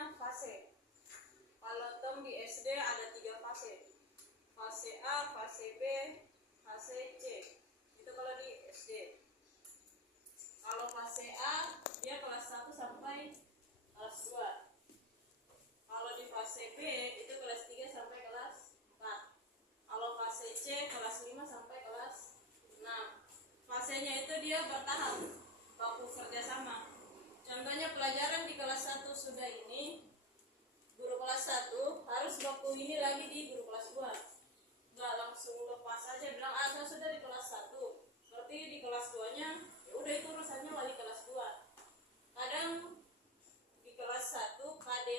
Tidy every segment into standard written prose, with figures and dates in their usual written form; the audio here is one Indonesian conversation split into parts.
namanya fase. Kalau tem di SD ada 3 fase. Fase A, fase B, fase C. Itu kalau di SD. Kalau fase A dia kelas 1 sampai kelas 2. Kalau di fase B itu kelas 3 sampai kelas 4. Kalau fase C kelas 5 sampai kelas 6. Fasenya itu dia bertahap, baku kerjasama. Contohnya pelajaran di kelas 1 sudah ini, guru kelas 1 harus baku ini lagi di guru kelas 2. Nggak langsung lepas aja bilang saya sudah di kelas 1, berarti di kelas 2 nya ya udah itu urusannya wali kelas 2. Kadang di kelas 1 KD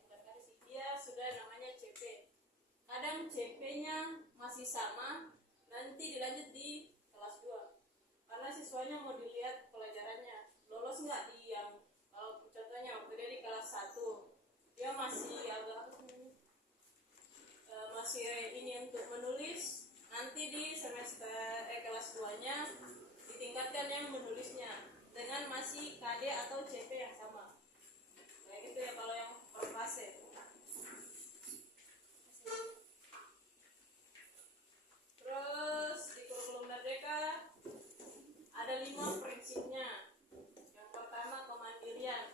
bukan KD sih, dia sudah namanya CP. Kadang CP-nya masih sama, nanti dilanjut di kelas 2. Karena siswanya mau dilihat pelajarannya, lolos nggak di yang, kalau contohnya waktu dia di kelas 1, dia masih agak masih ini untuk menulis, nanti di semester kelas 2-nya ditingkatkan yang menulisnya dengan masih KD atau CP yang sama. Kayak gitu ya kalau yang per fase. Terus di kurikulum Merdeka ada 5 prinsipnya. Yang pertama kemandirian.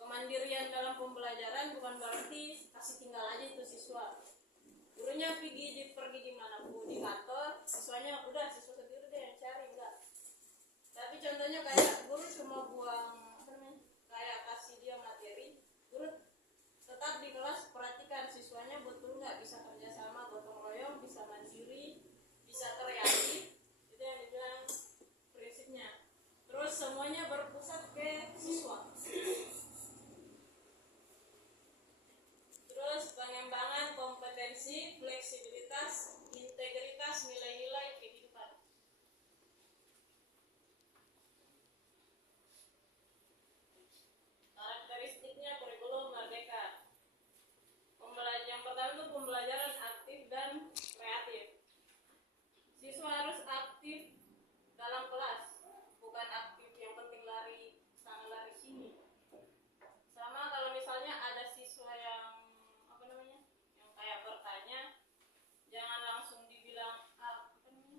Kemandirian dalam pembelajaran bukan berarti kasih tinggal aja itu siswa. Gurunya pergi dimanapun, di kantor, siswanya udah siswa sendiri deh yang cari, enggak. Tapi contohnya kayak guru cuma buang kayak kasih dia materi, guru tetap di kelas perhatikan siswanya betul nggak bisa kerjasama, gotong royong, bisa mandiri, bisa kreatif. Itu yang dibilang prinsipnya. Terus semuanya berpusat ke siswa. Terus pengembangan kompetensi, fleksibilitas, integritas, nilai-nilai kehidupan. Karakteristiknya kurikulum Merdeka. Yang pertama itu pembelajaran aktif dan kreatif. Siswa harus aktif dalam kelas, bukan aktif yang penting lari sana lari sini. Sama kalau misalnya ada siswa yang yang kayak bertanya, jangan langsung dibilang kan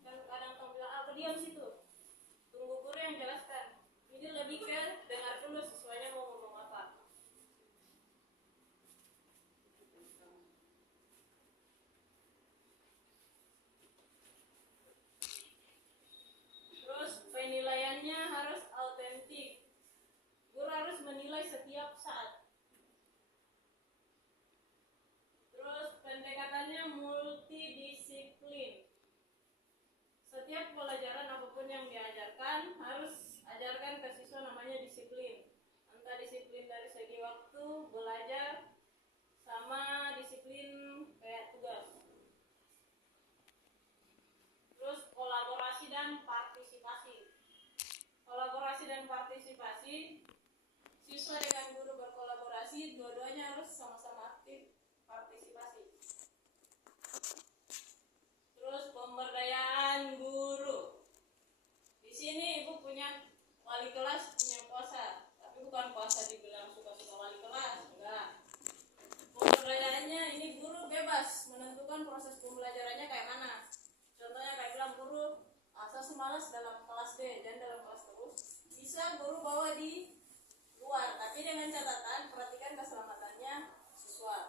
kadang kamu bilang diam situ, tunggu guru yang jelaskan. Ini lebih ke dengar dulu siswanya mau ngomong apa. Terus penilaiannya harus autentik. Guru harus menilai setiap saat. Terus pendekatannya multidisiplin. Setiap pelajaran apapun yang diajarkan harus ajarkan ke siswa namanya disiplin. Entah disiplin dari segi waktu belajar sama disiplin kayak tugas. Terus kolaborasi dan partisipasi. Kolaborasi dan partisipasi, siswa dengan guru berkolaborasi, dua-duanya harus sama-sama aktif partisipasi. Terus pemberdayaan guru. Di sini ibu punya wali kelas, punya kuasa, tapi bukan kuasa dibilang suka-suka wali kelas, enggak. Pemberdayaannya ini guru bebas menentukan proses pembelajarannya kayak mana. Contohnya kayak bilang guru, asal semalas dalam kelas deh, dan dalam kelas terus. Bisa guru bawa di luar, tapi dengan catatan perhatikan keselamatannya siswa.